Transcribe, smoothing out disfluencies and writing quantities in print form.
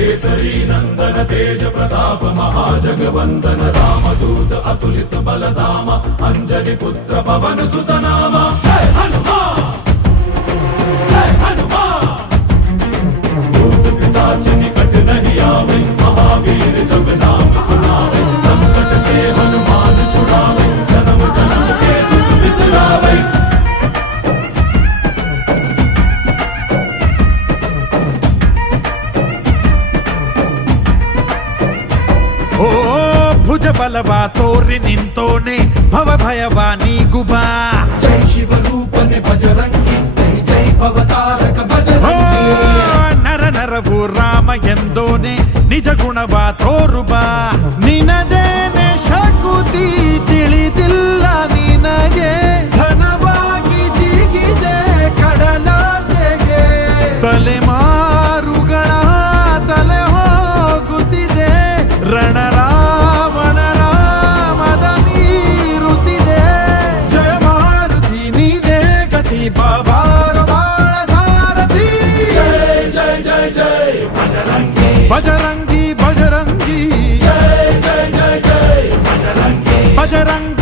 केसरी नंदन तेज प्रताप महाजगवंदन रामदूत अतुलित बलधाम अंजनी पुत्र पवन सुत नाम जय हनुमान जय हनुमान। भूत पिशाच निकट नहीं आवे महावीर जब नाम सुनावे संकट से हनुमान छुड़ावे जन्म जन्म के दुख बिसरावे। ಓ ಭುಜ ಬಲವ ತೋರಿ ನಿಂತೋನೆ ಭವ ಭಯವ ನೀಗುಬಾ ಜೈ ಶಿವ ರೂಪನೆ ಬಜರಂಗಿ ಜೈ ಜೈ ಭವತಾರಕ ಬಜರಂಗಿ ನರ ನರವು ರಾಮ ಎಂದೋನೆ ನಿಜ ಗುಣವ ತೋರುಬಾ ನಿನದೇನೆ ಶಕುತಿ ತಿಳಿದಿಲ್ಲ ನಿನಗೆ ಧನವಾಗಿ ಜಿಗಿದೆ ಕಡಲಾಚೆಗೆ ತಲೆಮಾರುಗಳ ತಲೆ ಹೋಗುತ್ತಿದೆ ರಣರಾವಣ ರಾಮದ ಮೀರುತ್ತಿದೆ ಜಯ ಮಾರುತಿ ನೀನೇ ಗತಿ ಬಾಬಾರ ಬಾಳ ಸಾರಥಿ जय जय जय जय बजरंगी ಬಜರಂಗಿ ಬಜರಂಗಿ जय जय जय जय बजरंगी ಬಜರಂಗಿ